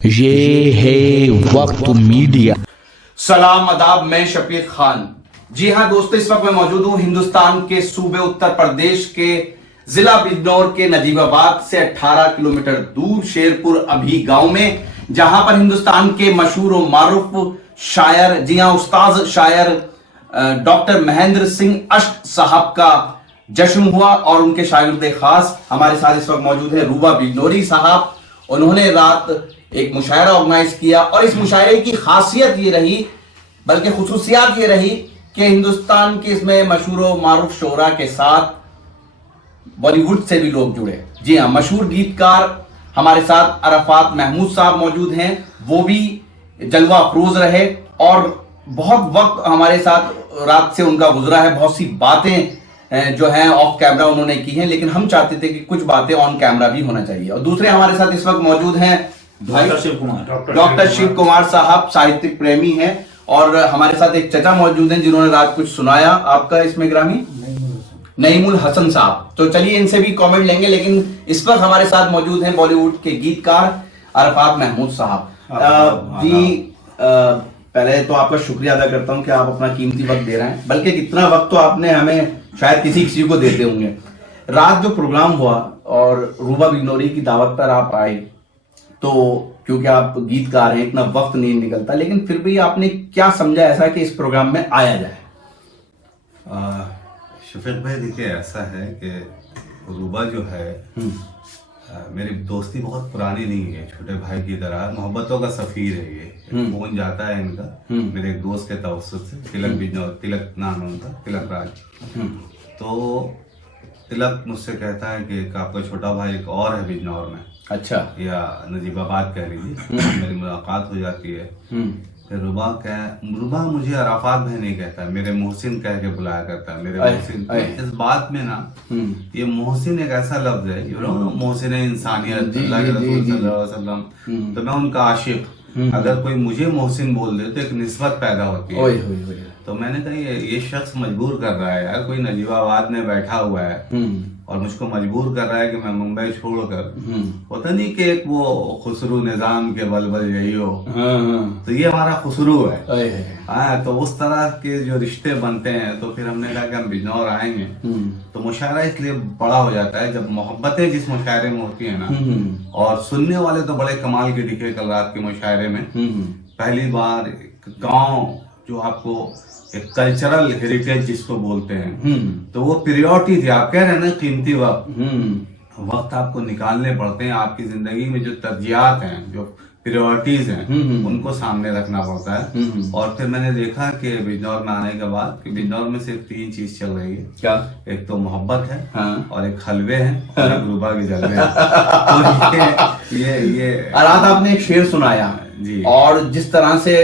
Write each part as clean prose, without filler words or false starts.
ये है वक्त मीडिया। सलाम अदाब, मैं शफीक खान। जी हाँ दोस्तों, इस वक्त मैं मौजूद हूँ हिंदुस्तान के सूबे उत्तर प्रदेश के जिला बिजनौर के नजीबाबाद से 18 किलोमीटर दूर शेरपुर अभी गांव में, जहां पर हिंदुस्तान के मशहूर और मारूफ शायर, जी हाँ उस्ताद शायर डॉक्टर महेंद्र सिंह अष्ट साहब का जश्न हुआ और उनके शागिर्द खास हमारे साथ इस वक्त मौजूद है रूबा बिजनौरी साहब। उन्होंने रात एक मुशायरा ऑर्गेनाइज किया और इस मुशायरे की खासियत ये रही, बल्कि खुसूसियात ये रही कि हिंदुस्तान के इसमें मशहूर मारूफ शोरा के साथ बॉलीवुड से भी लोग जुड़े। जी हाँ, मशहूर गीतकार हमारे साथ अरफात महमूद साहब मौजूद हैं, वो भी जलवा अफरोज रहे और बहुत वक्त हमारे साथ रात से उनका गुजरा है। बहुत सी बातें जो हैं ऑफ कैमरा उन्होंने की हैं, लेकिन हम चाहते थे कि कुछ बातें ऑन कैमरा भी होना चाहिए। और दूसरे हमारे साथ इस वक्त मौजूद हैं डॉक्टर शिव कुमार साहब, साहित्यिक प्रेमी हैं, और हमारे साथ एक चचा मौजूद हैं जिन्होंने रात कुछ सुनाया। आपका इसमें ग्रामी नईमुल हसन साहब। तो चलिए इनसे भी कमेंट लेंगे, लेकिन इस वक्त हमारे साथ मौजूद हैं बॉलीवुड के गीतकार अरफात महमूद साहब। जी पहले तो आपका शुक्रिया अदा करता हूं कि आप अपना कीमती वक्त दे रहे हैं, बल्कि कितना वक्त तो आपने हमें शायद किसी को देते होंगे। रात जो प्रोग्राम हुआ और रूबा बिजनौरी की दावत पर आप आए, तो क्योंकि आप गीतकार हैं इतना वक्त नहीं निकलता, लेकिन फिर भी आपने क्या समझा ऐसा कि इस प्रोग्राम में आया जाए? शफीक भाई देखिए, ऐसा है कि रूबा जो है मेरी दोस्ती बहुत पुरानी नहीं है, छोटे भाई की तरह मोहब्बतों का सफीर है ये। फोन जाता है इनका मेरे एक दोस्त के तवस्सुत से, तिलक बिजनौर, तिलक नाम है उनका, तिलक राज। तो तिलक मुझसे कहता है कि आपका छोटा भाई एक और है बिजनौर में, अच्छा, या नजीबाबाद कह लीजिए। मेरी मुलाकात हो जाती है। फिर रुबा मुझे अराफात भाई नहीं कहता, मेरे मोहसिन कह के बुलाया करता है, मेरे मोहसिन। इस बात में ना ये मोहसिन एक ऐसा लफ्ज है, यू नो, मोहसिन इंसानियत, अल्लाह के रसूल सल्लल्लाहु अलैहि वसल्लम। तो मैं उनका आशिक, अगर कोई मुझे मोहसिन बोल दे तो एक निस्बत पैदा होती है। तो मैंने कहा ये शख्स मजबूर कर रहा है यार, कोई नजीबाबाद में बैठा हुआ है और मुझको मजबूर कर रहा है कि मैं मुंबई छोड़कर, होता नहीं कि एक वो खुसरू निजाम के बलबल यही हो, तो ये हमारा खुसरू है। हाँ, तो उस तरह के जो रिश्ते बनते हैं, तो फिर हमने कहा कि हम बिजनौर आएंगे। तो मुशायरा इसलिए बड़ा हो जाता है जब मोहब्बतें जिस मुशायरे में होती है ना, और सुनने वाले तो बड़े कमाल के दिखे। कल रात के मुशायरे में पहली बार गाँव जो आपको एक कल्चरल हेरिटेज जिसको बोलते हैं, तो वो प्रियोरिटी थी। आप कह रहे हैं ना, कीमती वक्त आपको निकालने पड़ते हैं। आपकी जिंदगी में जो तरजीहात हैं, जो प्रायोरिटीज हैं, उनको सामने रखना पड़ता है। और फिर मैंने देखा कि बिजनौर में आने के बाद कि बिजनौर में सिर्फ 3 चीज चल रही है। क्या? एक तो मोहब्बत है, और एक हलवे हैं, और एक रूबा के जलवे हैं। तो ये रात आपने एक शेर सुनाया जी, और जिस तरह से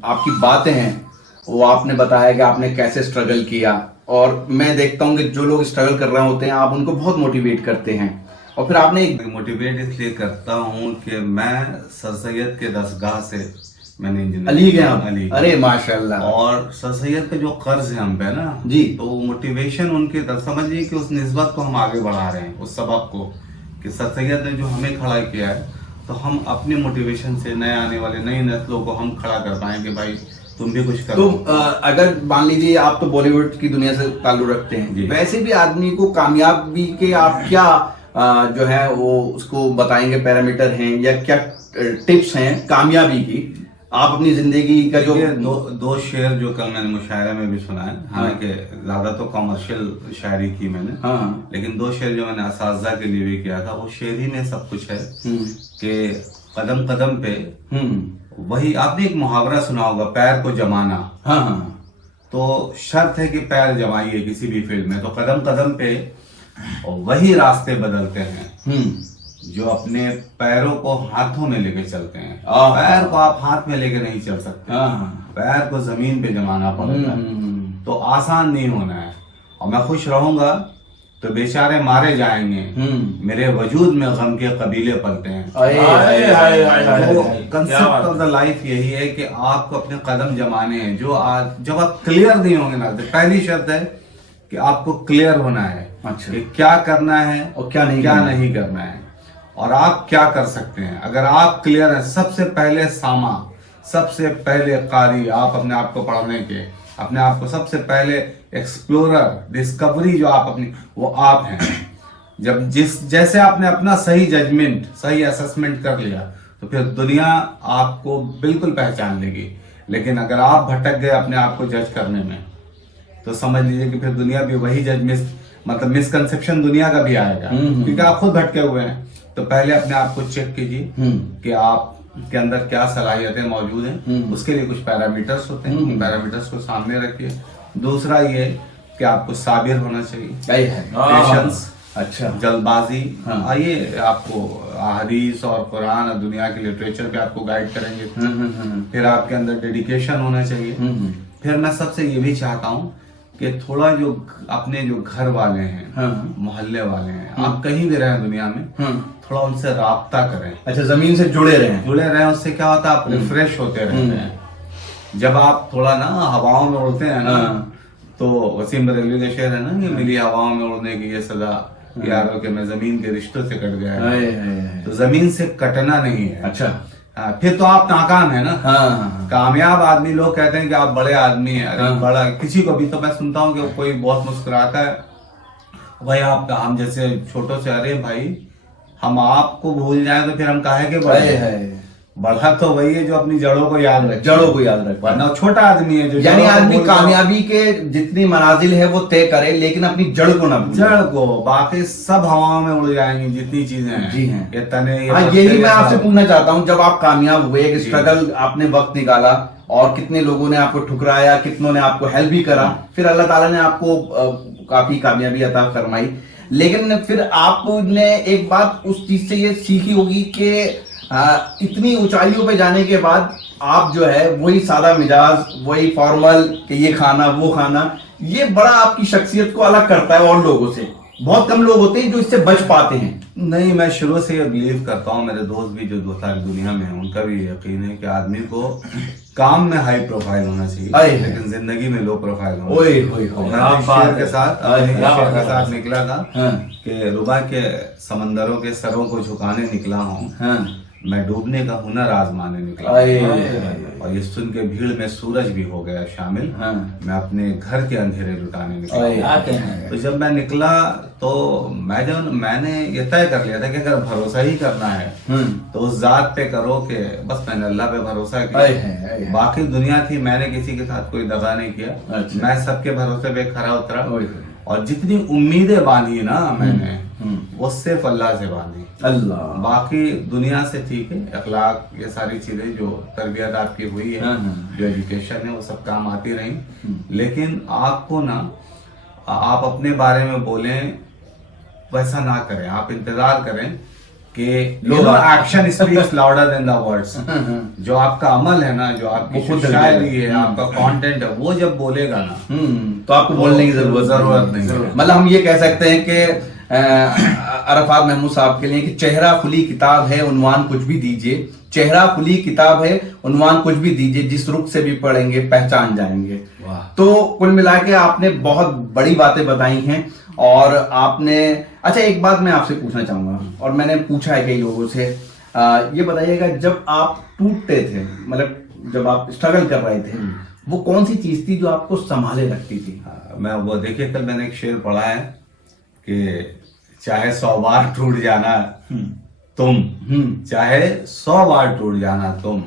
आपकी बातें हैं वो आपने बताया कि आपने कैसे स्ट्रगल किया, और मैं देखता हूँ कि जो लोग स्ट्रगल कर रहे होते हैं आप उनको बहुत मोटिवेट करते हैं। और फिर आपने मोटिवेट इसलिए करता हूँ कि मैं सर सैयद के दरगाह से मैंने इंजीनियर अली गया। अरे माशाल्लाह। और सर सैयद पे जो कर्ज है हम पे ना जी, तो मोटिवेशन उनके समझिए कि उस निस्बत को हम आगे बढ़ा रहे हैं, उस सबक को, कि सर सैयद ने जो हमें खड़ा किया है, तो हम अपने मोटिवेशन से नए आने वाले नई नस्लों को हम खड़ा कर पाए कि भाई तुम भी कुछ करो। तो अगर मान लीजिए आप तो बॉलीवुड की दुनिया से ताल्लुक रखते हैं, वैसे भी आदमी को कामयाबी के आप क्या जो है वो उसको बताएंगे, पैरामीटर हैं या क्या टिप्स हैं कामयाबी की? आप अपनी जिंदगी का जो दो शेर जो कल मैंने मुशायरे में भी सुना है, हालांकि ज्यादा तो कमर्शियल शायरी की मैंने, लेकिन 2 शेर जो मैंने असातिज़ा के लिए भी किया था, वो शेर ही में सब कुछ है कि कदम कदम पे वही। आपने एक मुहावरा सुना होगा, पैर को जमाना। तो शर्त है कि पैर जमाइए किसी भी फील्ड में, तो कदम कदम पे वही रास्ते बदलते हैं जो अपने पैरों को हाथों में लेके चलते हैं। पैर को आप हाथ में लेके नहीं चल सकते, पैर को जमीन पे जमाना पड़ेगा। तो आसान नहीं होना है। और मैं खुश रहूंगा तो बेचारे मारे जाएंगे, मेरे वजूद में गम के कबीले पलते हैं। कंसेप्ट ऑफ द लाइफ यही है कि आपको अपने कदम जमाने हैं। जो आज जब आप क्लियर नहीं होंगे ना, तो पहली शर्त है कि आपको क्लियर होना है। अच्छा, कि क्या करना है और क्या नहीं करना है। और आप क्या कर सकते हैं। अगर आप क्लियर हैं, सबसे पहले सामा, सबसे पहले कारी आप अपने आप को पढ़ने के, अपने आप को सबसे पहले एक्सप्लोरर, डिस्कवरी जो आप अपनी, वो आप हैं। जब जैसे आपने अपना सही जजमेंट, सही असेसमेंट कर लिया, तो फिर दुनिया आपको बिल्कुल पहचान लेगी। लेकिन अगर आप भटक गए अपने आप को जज करने में, तो समझ लीजिए कि फिर दुनिया भी वही मतलब मिसकंसेप्शन दुनिया का भी आएगा, क्योंकि आप खुद भटके हुए हैं। तो पहले अपने आप को चेक कीजिए कि आप के अंदर क्या सलाहियतें मौजूद हैं। उसके लिए कुछ पैरामीटर्स होते हैं, उन पैरामीटर्स को सामने रखिए। दूसरा ये कि आपको साबिर होना चाहिए, पेशेंस, अच्छा, जल्दबाजी। आइए आपको हदीस और कुरान और दुनिया के लिटरेचर पे आपको गाइड करेंगे। फिर आपके अंदर डेडिकेशन होना चाहिए। फिर मैं सबसे ये भी चाहता हूँ कि थोड़ा जो अपने जो घर वाले हैं, मोहल्ले वाले हैं, आप कहीं भी रहें दुनिया में, थोड़ा उनसे राब्ता करें। अच्छा, जमीन से जुड़े रहें। उससे क्या होता है, आप रिफ्रेश होते रहते हैं। जब आप थोड़ा ना हवाओं में उड़ते हैं ना, तो वसीम बरेलवी का शेर है ना कि मिली हवाओं में उड़ने की ये सजा, यारों के मैं जमीन के रिश्तों से कट गया। तो जमीन से कटना नहीं है। अच्छा, फिर तो आप नाकाम है ना। कामयाब आदमी, लोग कहते हैं कि आप बड़े आदमी हैं। अरे बड़ा, किसी को भी तो मैं सुनता हूँ कि कोई बहुत मुस्कुराता है, भाई आपका, हम जैसे छोटों से, अरे भाई हम आपको भूल जाए तो फिर हम काहे के बड़े। बड़ा तो वही है जो अपनी जड़ों को याद रखे, वरना छोटा आदमी है जो, यानी आदमी कामयाबी के जितनी मनाजिल है वो तय करे, लेकिन अपनी जड़ को ना भूले। जड़ को, बाकी सब हवाओं में उड़ जाएंगी जितनी चीजें हैं। जी हैं, ये तने, यही मैं आपसे पूछना चाहता हूँ। जब आप कामयाब हुए, एक स्ट्रगल आपने वक्त निकाला, और कितने लोगों ने आपको ठुकराया, कितनों ने आपको हेल्प भी करा, फिर अल्लाह ताला ने आपको काफी कामयाबी अता फरमाई। लेकिन फिर आपने एक बात उस चीज से ये सीखी होगी कि इतनी ऊंचाइयों पे जाने के बाद आप जो है वही सादा मिजाज, वही फॉर्मल कि ये खाना वो खाना, ये बड़ा आपकी शख्सियत को अलग करता है और लोगों से। बहुत कम लोग होते हैं जो इससे बच पाते हैं। नहीं, मैं शुरू से ये बिलीव करता हूँ, मेरे दोस्त भी जो 2 साल दुनिया में हैं, उनका भी यकीन है कि आदमी को काम में हाई प्रोफाइल होना चाहिए, लेकिन जिंदगी में लो प्रोफाइल होना चाहिए। मैं शेर के साथ निकला था कि रुबा के समंदरों के सरों को झुकाने निकला हूँ, मैं डूबने का हुनर आजमाने निकला। और ये सुन के भीड़ में सूरज भी हो गया शामिल, मैं अपने घर के अंधेरे लुटाने निकला। तो जब मैं निकला तो मैंने ये तय कर लिया था कि अगर भरोसा ही करना है तो उस जात पे करो कि बस मैंने अल्लाह पे भरोसा किया। बाकी दुनिया थी, मैंने किसी के साथ कोई दगा नहीं किया। मैं सबके भरोसे पे खरा उतरा, और जितनी उम्मीदें बांधी ना मैंने, वो सिर्फ अल्लाह से बांधी। अल्लाह, बाकी दुनिया से ठीक है, अखलाक, ये सारी चीजें जो तरबियत आपकी हुई है, जो एजुकेशन है, वो सब काम आती रही। लेकिन आपको ना, आप अपने बारे में बोलें वैसा ना करें, आप इंतजार करें कि action speaks louder than the words. जो आपका अमल है ना, जो आपकी शायरी है, आपका कंटेंट है, वो जब बोलेगा ना, तो आपको बोलने की जरूरत नहीं है। मतलब हम ये कह सकते हैं कि अरफात महमूद साहब के लिए कि चेहरा खुली किताब है, उन्वान कुछ भी दीजिए। चेहरा खुली किताब है, उन्वान कुछ भी दीजिए, जिस रुख से भी पढ़ेंगे पहचान जाएंगे। तो कुल मिला के आपने बहुत बड़ी बातें बताई हैं। और आपने, अच्छा एक बात मैं आपसे पूछना चाहूंगा, और मैंने पूछा है कई लोगों से, ये बताइएगा, जब आप टूटते थे, मतलब जब आप स्ट्रगल कर रहे थे, वो कौन सी चीज थी जो आपको संभाले रखती थी? मैं वो, देखिए कल मैंने एक शेर पढ़ा है कि चाहे 100 बार टूट जाना तुम, चाहे 100 बार टूट जाना तुम,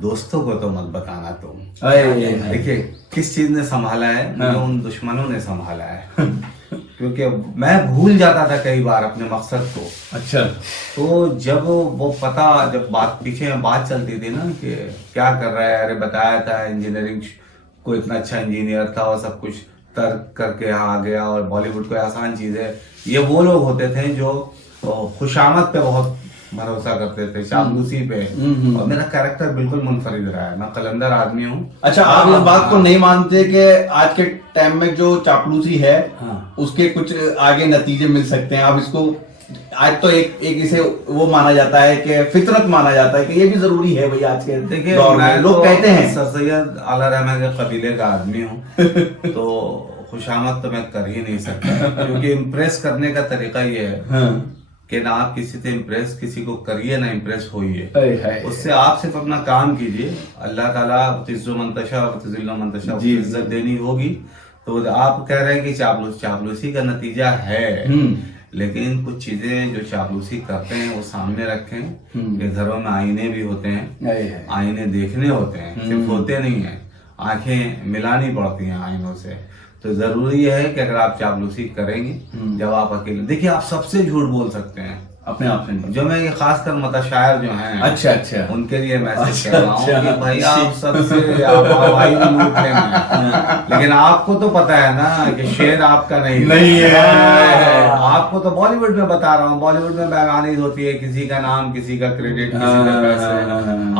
दोस्तों को तो मत बताना तुम। देखिए किस चीज ने संभाला है, मुझे उन दुश्मनों ने संभाला है। क्योंकि मैं भूल जाता था कई बार अपने मकसद को। अच्छा, तो जब वो पता, जब बात पीछे में बात चलती थी ना कि क्या कर रहा है, अरे बताया था इंजीनियरिंग को, इतना अच्छा इंजीनियर था और सब कुछ तर्क करके आ गया, और बॉलीवुड कोई आसान चीज है। ये वो लोग होते थे जो खुशामद पे बहुत भरोसा करते थे, चापलूसी पे। और मेरा कैरेक्टर बिल्कुल मुनफरिद रहा है, मैं कलंदर आदमी हूँ। अच्छा, आप इस बात को नहीं मानते कि आज के टाइम में जो चापलूसी है, उसके कुछ आगे नतीजे मिल सकते हैं? आप इसको, आज तो एक इसे वो माना जाता है कि फितरत माना जाता है कि ये भी जरूरी है भाई आज के दौर में। लोग कहते हैं, सर सैयद आला रहमान के कबीले का आदमी हूँ, तो खुशामद तो मैं कर ही नहीं सकता, क्योंकि इम्प्रेस करने का तरीका ये है कि ना आप किसी से इम्प्रेस किसी को करिए ना इम्प्रेस होइए, अरे है। उससे आप सिर्फ अपना काम कीजिए। अल्लाह ताला तिज्जो मंतशा व तिज़िल्लु मंतशा, जी। इज्जत देनी होगी। तो आप कह रहे हैं कि चापलूसी का नतीजा है, लेकिन कुछ चीजें जो चापलूसी करते हैं वो सामने रखें कि घरों में आईने भी होते हैं, आईने देखने होते हैं, सिर्फ होते नहीं है, आंखें मिलानी पड़ती हैं आईनों से। तो जरूरी है कि अगर आप चापलूसी करेंगे, जब आप अकेले, देखिए आप सबसे झूठ बोल सकते हैं अपने आप से। जो मैं ये खासकर मतशायर जो हैं, अच्छा अच्छा, उनके लिए मैसेज कर रहा हूँ कि भाई आप सबसे आप हवाई भी लूट लेंगे, लेकिन आपको तो पता है ना कि शेर आपका नहीं है। आपको तो बॉलीवुड में बता रहा हूँ, बॉलीवुड में बैगानी होती है, किसी का नाम, किसी का क्रेडिट, किसी का पैसे।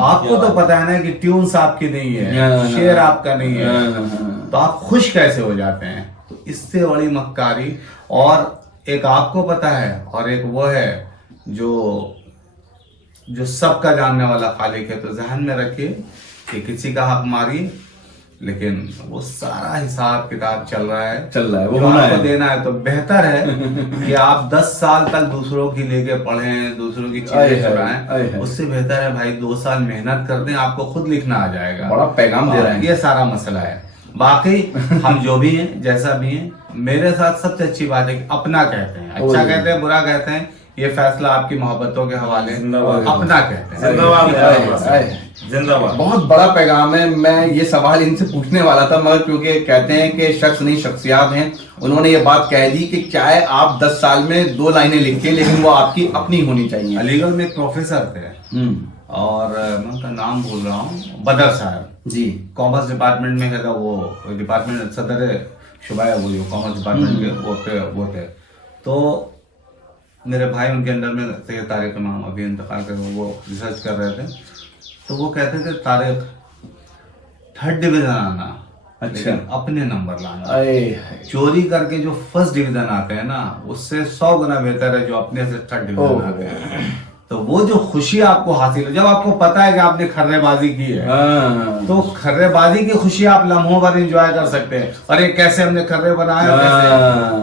आपको तो पता है ना कि ट्यून्स आपकी नहीं है, शेर आपका नहीं है, तो आप खुश कैसे हो जाते हैं? तो इससे बड़ी मक्कारी। और एक आपको पता है और एक वो है जो सबका जानने वाला खालिक है। तो जहन में रखिए कि किसी का हक मारिए, लेकिन वो सारा हिसाब किताब चल रहा है वो आपको देना है। तो बेहतर है कि आप 10 साल तक दूसरों की लेके पढ़ें, दूसरों की चीजें चुराएं, उससे बेहतर है भाई 2 साल मेहनत कर दें, आपको खुद लिखना आ जाएगा। बड़ा पैगाम दे रहे हैं। ये सारा मसला है। बाकी हम जो भी हैं, जैसा भी हैं, मेरे साथ सबसे अच्छी बात है कि अपना कहते हैं, अच्छा कहते हैं, बुरा कहते हैं, ये फैसला आपकी मोहब्बतों के हवाले। अपना कहते हैं। जिंदाबाद। बहुत बड़ा पैगाम है। मैं ये सवाल इनसे पूछने वाला था, मगर क्योंकि कहते हैं कि शख्स नहीं शख्सियात हैं, उन्होंने ये बात कह दी कि चाहे आप 10 साल में 2 लाइनें लिखें, लेकिन वो आपकी अपनी होनी चाहिए। अलीगढ़ में एक प्रोफेसर थे और मैं उनका नाम भूल रहा हूँ, बदर साहब जी, कॉमर्स डिपार्टमेंट में है, वो डिपार्टमेंट सदर शुबा है, वो कॉमर्स डिपार्टमेंट के वो थे। तो मेरे भाई उनके अंडर में सैयद तारिक इमाम अभी इंतकाल कर, वो रिसर्च कर रहे थे। तो वो कहते थे तारिक 3rd डिवीजन आना, अच्छा, अपने नंबर लाना। चोरी करके जो 1st डिवीजन आते हैं ना, उससे 100 गुना बेहतर है जो अपने से 3rd डिवीजन आते हैं। तो वो जो खुशी आपको हासिल है, जब आपको पता है कि आपने खर्रेबाजी की है, तो खर्रेबाजी की खुशी आप लम्हों भर एंजॉय कर सकते हैं। अरे कैसे हमने खर्रे बनाया,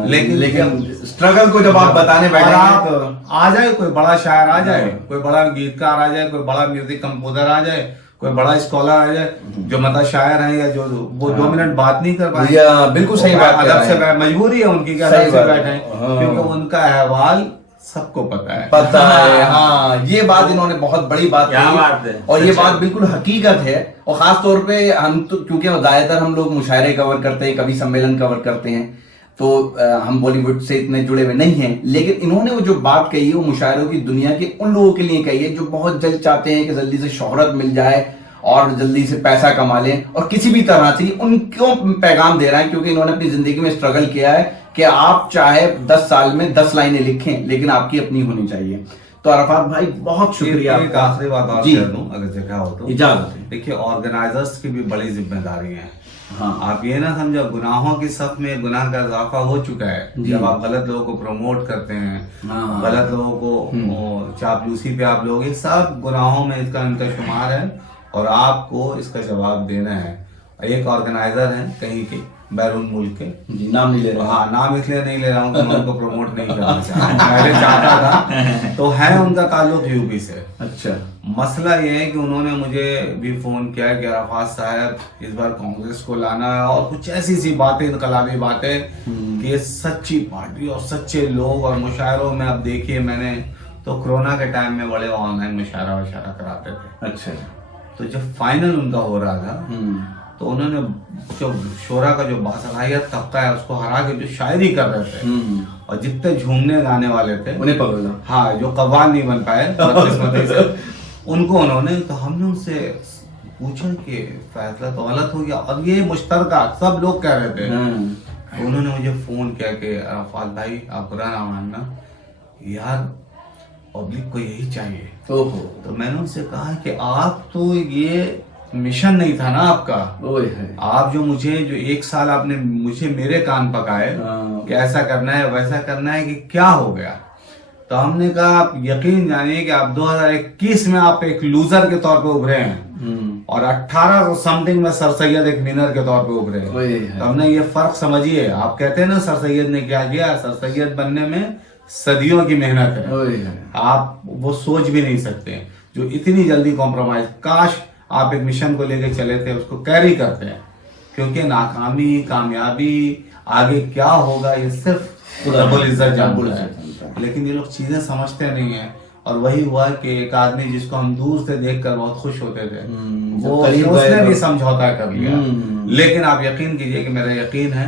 लेकिन स्ट्रगल को जब आप बताने बैठे तो आ जाए कोई बड़ा शायर आ जाए, कोई बड़ा गीतकार आ जाए, कोई बड़ा म्यूजिक कंपोजर आ जाए, कोई बड़ा स्कॉलर आ जाए, जो मतलब शायर हैं या जो वो 2 मिनट बात नहीं कर पाए, बिल्कुल सही बात, अदब से मजबूरी है उनकी कि अदब से बैठे, क्योंकि उनका अहवाल सबको पता है। हाँ, ये बात इन्होंने बहुत बड़ी बात कही, और ये बात बिल्कुल हकीकत है। और खास तौर पे हम तो क्योंकि ज्यादातर हम लोग मुशायरे कवर करते हैं, कवि सम्मेलन कवर करते हैं, तो हम बॉलीवुड से इतने जुड़े हुए नहीं हैं, लेकिन इन्होंने वो जो बात कही है वो मुशायरों की दुनिया के उन लोगों के लिए कही है जो बहुत जल्द चाहते हैं कि जल्दी से शोहरत मिल जाए और जल्दी से पैसा कमा लें, और किसी भी तरह से उनको पैगाम दे रहा है, क्योंकि इन्होंने अपनी जिंदगी में स्ट्रगल किया है कि आप चाहे 10 साल में 10 लाइनें लिखें, लेकिन आपकी अपनी होनी चाहिए। तो अरफात भाई बहुत शुक्रिया। एक आखिरी बात और कह दूं, अगर जगह हो तो इजाजत। देखिए, ऑर्गेनाइजर्स की भी बड़ी जिम्मेदारी है। हाँ। आप ये ना समझो गुनाहों की सफ में गुनाह का इजाफा हो चुका है जब आप गलत लोगों को प्रमोट करते हैं, गलत लोगों को चापलूसी पे आप लोग, ये सब गुनाहों में इसका इनका शुमार है और आपको इसका जवाब देना है। एक ऑर्गेनाइजर है कहीं के बैरून मुल्क के, नाम नहीं ले रहा, हाँ नाम इसलिए नहीं ले रहा हूँ कि मैं उनको प्रमोट नहीं करना चाहता, पहले चाहता था, तो है उनका ताल्लुक यूपी से। अच्छा, मसला ये है कि उन्होंने मुझे भी फोन किया कि अरफात साहब इस बार कांग्रेस को लाना है, और कुछ ऐसी सी बातें, इनकलाबी बातें कि ये सच्ची पार्टी और सच्चे लोग, और मुशायरों में अब देखिए मैंने तो कोरोना के टाइम में बड़े ऑनलाइन मुशायरा कराते थे। अच्छा, तो जब फाइनल उनका हो रहा था तो उन्होंने जो शोरा का जो बासलाहियत तबका है उसको हरा के जो शायरी कर रहे थे और जितने झूमने गाने वाले थे उन्हें पकड़ा, हाँ, जो कव्वाल नहीं बन पाए बदकिस्मती से, उनको उन्होंने, तो हमने उनसे पूछा कि फैसला तो गलत हो गया और ये मुश्तरका सब लोग कह रहे थे। तो उन्होंने मुझे फोन किया कि अरफात भाई आप बुरा ना मानना यार, पब्लिक को यही चाहिए। तो मैंने उनसे कहा कि आप तो ये मिशन नहीं था ना आपका, आप जो मुझे जो 1 साल आपने मुझे मेरे कान पकाए कि ऐसा करना है वैसा करना है, कि क्या हो गया। तो हमने कहा आप यकीन जानिए कि आप 2021 में आप एक लूजर के तौर पे उभरे हैं और 1800 समथिंग में सर सैयद एक विनर के तौर पे उभरे हैं। तो हमने ये फर्क समझिए, आप कहते हैं ना सर सैयद ने क्या किया, सर सैयद बनने में सदियों की मेहनत है, ओए। आप वो सोच भी नहीं सकते जो इतनी जल्दी कॉम्प्रोमाइज। काश आप एक मिशन को लेके चले थे, उसको कैरी करते हैं, क्योंकि नाकामी कामयाबी आगे क्या होगा ये सिर्फ रब्बुल इज्जत जानता है। लेकिन ये लोग चीजें समझते नहीं है। और वही हुआ कि एक आदमी जिसको हम दूर से देखकर बहुत खुश होते थे, वो उसने भी समझौता कर लिया। लेकिन आप यकीन कीजिए कि मेरा यकीन है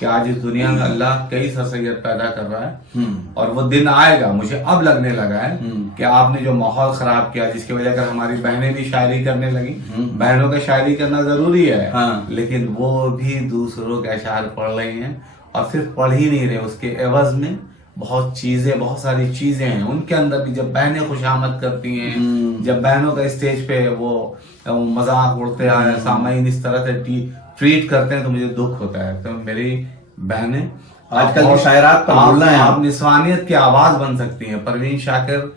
कि आज इस दुनिया में अल्लाह कई सर सैयद पैदा कर रहा है, और वो दिन आएगा, मुझे अब लगने लगा है कि आपने जो माहौल खराब किया, जिसकी वजह से हमारी बहनें भी शायरी करने लगी। बहनों का शायरी करना जरूरी है, लेकिन वो भी दूसरों के अशार पढ़ रही हैं, और सिर्फ पढ़ ही नहीं रहे, उसके एवज में बहुत सारी चीजें हैं उनके अंदर भी। जब बहनें खुशामद करती हैं, जब बहनों का स्टेज पे वो मजाक उड़ते हैं, सामाइन इस तरह से ट्रीट करते हैं, तो मुझे दुख होता है। तो मेरी बहनें आजकल की शायरात पर बोलना है, आप निस्वानियत की आवाज बन सकती हैं। परवीन शाकिर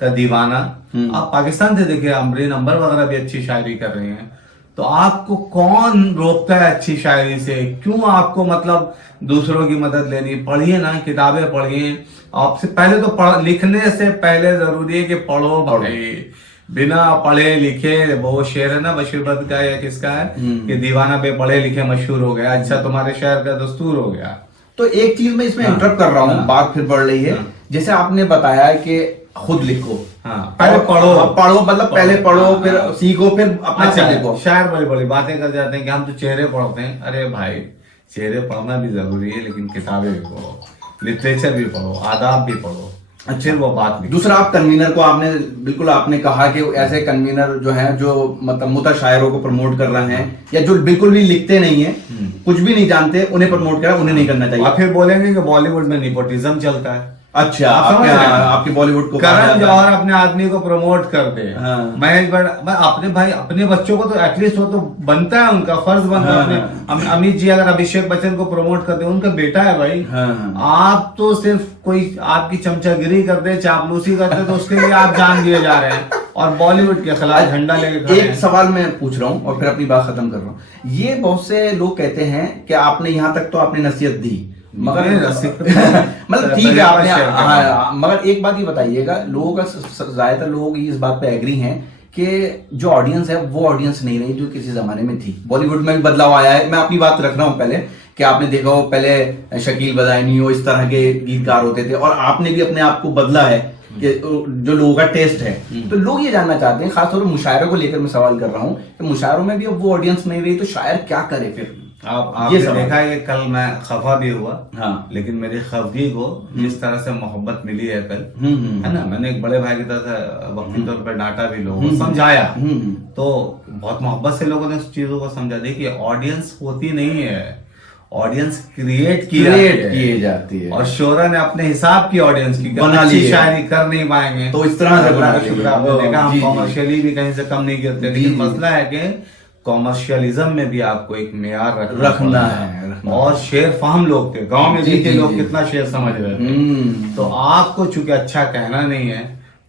का दीवाना, आप पाकिस्तान से देखिए, अमरीन अंबर वगैरह भी अच्छी शायरी कर रही हैं। तो आपको कौन रोकता है अच्छी शायरी से? क्यों आपको मतलब दूसरों की मदद लेनी? पढ़िए ना, किताबें पढ़िए। आपसे पहले तो लिखने से पहले जरूरी है कि पढ़ो भाई। बिना पढ़े लिखे, वो शेर है ना बशीर बद का या किसका है कि दीवाना बेपढ़े लिखे मशहूर हो गया। अच्छा, तुम्हारे शहर का दस्तूर हो गया। तो एक चीज मैं इसमें इंटरप्ट कर रहा हूँ, बात फिर बढ़ रही है। जैसे आपने बताया कि खुद लिखो, पहले पढ़ो मतलब पहले पढ़ो, फिर सीखो, फिर अपना से लिखो। शायर बड़ी बड़ी बातें कर जाते हैं कि हम तो चेहरे पढ़ते हैं। अरे भाई, चेहरे पढ़ना भी जरूरी है, लेकिन किताबें भी पढ़ो, लिटरेचर भी पढ़ो, आदाब भी पढ़ो। अच्छा, वो बात नहीं। दूसरा, आप कन्वीनर को आपने कहा कि ऐसे कन्वीनर जो हैं, जो मतलब मुताशायरों को प्रमोट कर रहे हैं, या जो बिल्कुल भी लिखते नहीं है, कुछ भी नहीं जानते, उन्हें प्रमोट करा, उन्हें नहीं करना चाहिए। आप फिर बोलेंगे कि बॉलीवुड में निपोटिज्म चलता है। अच्छा, आपके बॉलीवुड को करण जौहर अपने आदमी को प्रमोट करते हैं। महेश भट्ट अपने बच्चों को तो एटलीस्ट वो तो बनता है, उनका फर्ज बनता है। अमित जी अगर अभिषेक बच्चन को प्रमोट करते हैं, उनका बेटा है भाई। आप तो सिर्फ कोई आपकी चमचागिरी करते, चापलूसी करते, तो उसके लिए आप जान दिए जा रहे हैं, और बॉलीवुड के खिलाफ झंडा लेके। एक सवाल मैं पूछ रहा हूँ और फिर अपनी बात खत्म कर रहा हूँ। ये बहुत से लोग कहते हैं कि आपने यहाँ तक तो आपने नसीहत दी, मगर मतलब ठीक है आपने, मगर एक बात ये बताइएगा, लोगों का ज्यादातर लोग इस बात पे एग्री हैं कि जो ऑडियंस है वो ऑडियंस नहीं रही जो किसी जमाने में थी। बॉलीवुड में भी बदलाव आया है। मैं अपनी बात रख रहा हूँ पहले, कि आपने देखा हो पहले शकील बदायूनी हो, इस तरह के गीतकार होते थे, और आपने भी अपने आप को बदला है कि जो लोगों का टेस्ट है। तो लोग ये जानना चाहते हैं, खासतौर पर मुशायरों को लेकर मैं सवाल कर रहा हूँ कि मुशायरों में भी अब वो ऑडियंस नहीं रही, तो शायर क्या करे फिर? आपने देखा है कि कल मैं खफा भी हुआ, लेकिन मेरी खफगी को जिस तरह से मोहब्बत मिली है कल, है ना, मैंने एक बड़े भाई की तरह से वक्ती तौर पर डांटा भी लोगों को, समझाया, तो बहुत मोहब्बत से लोगों ने उस चीजों को समझा। देखिए, ऑडियंस होती नहीं है, ऑडियंस क्रिएट की जाती है, और शोरा ने अपने हिसाब की ऑडियंस की बना ली। शायरी कर नहीं पाएंगे तो इस तरह से देखा, हम कॉमर्शियली भी कहीं से कम नहीं गिरते। लेकिन मसला है कि कॉमर्शियलिज्म में भी आपको एक मेयार रखना है। और शेर फाहम लोग थे, गांव में जीते लोग कितना शेर समझ रहे थे। तो आपको चूंकि अच्छा कहना नहीं है,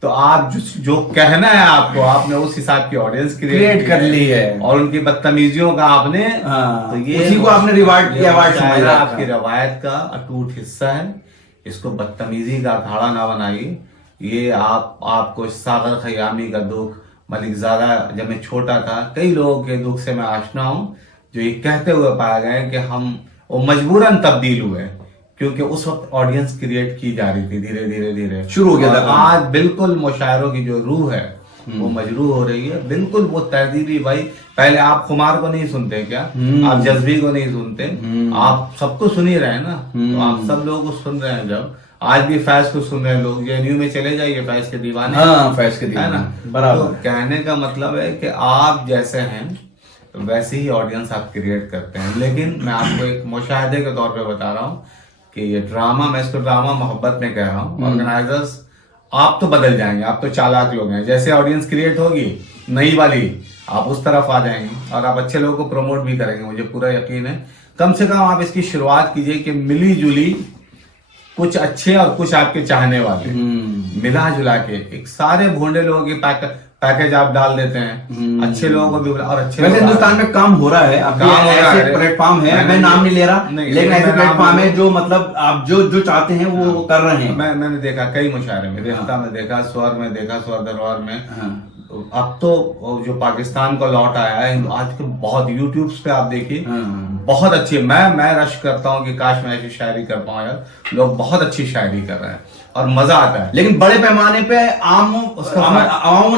तो आप जो कहना है आपको, आपने उस हिसाब की ऑडियंस क्रिएट कर ली है, और उनकी बदतमीजियों का आपने तो ये उसी को आपने रिवार्ड समझा। आपकी रवायत का अटूट हिस्सा है, इसको बदतमीजी का अखाड़ा ना बनाइए। ये आपको सागर खयामी का दुख, मलिक ज़ादा जब मैं छोटा था, कई लोगों के दुख से मैं आशना हूँ, जो ये कहते हुए पाए गए कि हम वो मजबूरन तब्दील हुए, क्योंकि उस वक्त ऑडियंस क्रिएट की जा रही थी, धीरे धीरे धीरे शुरू हो गया था। आज बिल्कुल मुशायरों की जो रूह है वो मजरूह हो रही है। बिल्कुल वो तहजीबी भाई, पहले आप खुमार को नहीं सुनते क्या? आप जज्बी को नहीं सुनते? आप सबको सुन ही रहे हैं ना, तो आप सब लोगों को सुन रहे हैं। जब आज भी फैज को सुन रहे हैं लोग, जेएनयू में चले जाइए, फैज के दीवाने, फैज के दीवाने, है ना, बराबर। तो कहने का मतलब है कि आप जैसे हैं वैसे ही ऑडियंस आप क्रिएट करते हैं। लेकिन मैं आपको एक मुशाहिदे के तौर पे बता रहा हूँ कि ये ड्रामा, मैं इसको ड्रामा मोहब्बत में कह रहा हूँ। ऑर्गेनाइजर्स आप तो बदल जाएंगे, आप तो चालाक लोग हैं। जैसे ऑडियंस क्रिएट होगी नई वाली, आप उस तरफ आ जाएंगे और आप अच्छे लोगों को प्रमोट भी करेंगे, मुझे पूरा यकीन है। कम से कम आप इसकी शुरुआत कीजिए कि मिली जुली कुछ अच्छे और कुछ आपके चाहने वाले, मिला जुला के एक सारे भोंडे लोगों की पैकेज आप डाल देते हैं, अच्छे लोगों को भी और अच्छे वैसे हिंदुस्तान में काम हो रहा है, अब ऐसे प्लेटफॉर्म है, मैं नाम नहीं ले रहा, लेकिन ऐसे प्लेटफॉर्म है जो मतलब आप जो चाहते हैं वो कर रहे हैं। मैंने देखा कई मुशायरे में, रिश्ता में देखा, स्वर में देखा, स्वर दरबार में। अब तो जो पाकिस्तान को लौट आया है आज के बहुत यूट्यूब पे आप देखिए, बहुत अच्छी। मैं रश करता हूँ कि काश मैं ऐसी शायरी कर पाऊँ यार, लोग बहुत अच्छी शायरी कर रहे हैं और मजा आता है। लेकिन बड़े पैमाने पे आम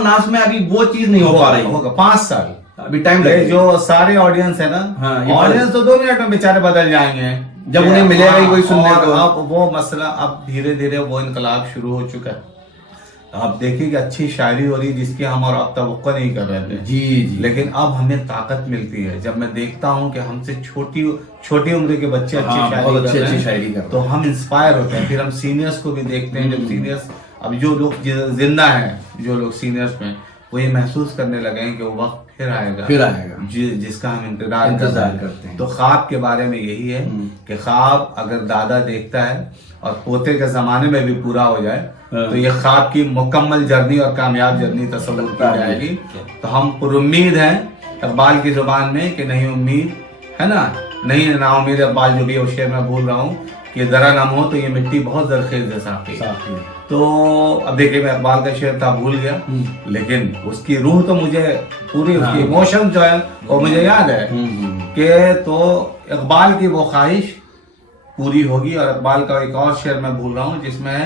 नास में अभी वो चीज नहीं हो पा रही। होगा 5 साल अभी टाइम लगेगा। जो सारे ऑडियंस है ना, ऑडियंस तो 2 मिनट में बेचारे बदल जाएंगे जब उन्हें मिलेगा ही कोई सुनने को। अब वो मसला, अब धीरे धीरे वो इनकलाब शुरू हो चुका है। आप देखिए कि अच्छी शायरी हो रही है जिसकी हम और अब तवक्को नहीं कर रहे थे। जी। लेकिन अब हमें ताकत मिलती है जब मैं देखता हूँ कि हमसे छोटी उम्र के बच्चे अच्छी शायरी कर रहे हैं, तो हम इंस्पायर होते हैं। फिर हम सीनियर्स को भी देखते हैं, जब सीनियर्स, अब जो लोग जिंदा हैं, जो लोग सीनियर्स में, वो ये महसूस करने लगे हैं कि वो वक्त फिर आएगा जिसका हम इंतजार करते हैं। तो ख्वाब के बारे में यही है कि ख्वाब अगर दादा देखता है और पोते के जमाने में भी पूरा हो जाए तो ये ख्वाब की मुकम्मल जर्नी और कामयाब जर्नी तस्वुर की जाएगी। तो हम पुरुम्मीद हैं इकबाल की जुबान में कि नहीं उम्मीद है ना, नहीं ना उम्मीद इकबाल जो भी है, उस शेर मैं बोल रहा हूँ कि जरा नम हो तो ये मिट्टी बहुत जरखेज है साथी। तो अब देखिए मैं इकबाल का शेर था भूल गया, लेकिन उसकी रूह तो मुझे पूरी, उसकी इमोशन जो है वो मुझे याद है कि तो इकबाल की वो ख्वाहिश पूरी होगी। और इकबाल का एक और शेर मैं भूल रहा हूँ जिसमें है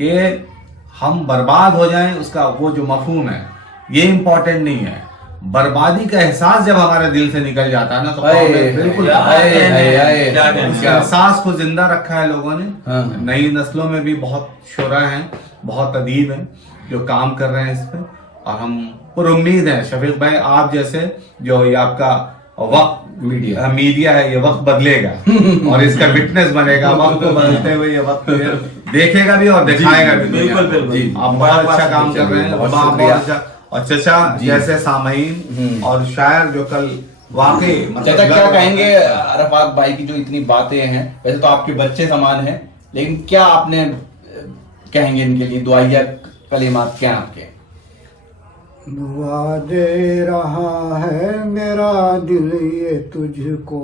कि हम बर्बाद हो जाएं, उसका वो जो मफहूम है ये इम्पोर्टेंट नहीं है, बर्बादी का एहसास जब हमारे दिल से निकल जाता है ना तो बिल्कुल उस एहसास को जिंदा रखा है लोगों ने। नई नस्लों में भी बहुत शुरा हैं, बहुत अदीब हैं जो काम कर रहे हैं इस पे, और हम पुरुम्मीद हैं शफीक भाई आप जैसे, जो ये आपका वक्त मीडिया है, ये वक्त बदलेगा और इसका विटनेस बनेगा। वक्त को बदलते हुए ये वक्त देखेगा भी और दिखाएगा भी। बिल्कुल आप बहुत अच्छा काम कर रहे हैं, बहुत अच्छा। और चचा जैसे सामईन और शायर जो कल वाकई चचा क्या कहेंगे अरफात भाई की जो इतनी बातें हैं, वैसे तो आपके बच्चे समान हैं, लेकिन क्या आपने कहेंगे इनके लिए, दुआइया कलिमात क्या आपके? दुआ दे रहा है मेरा दिल ये तुझको,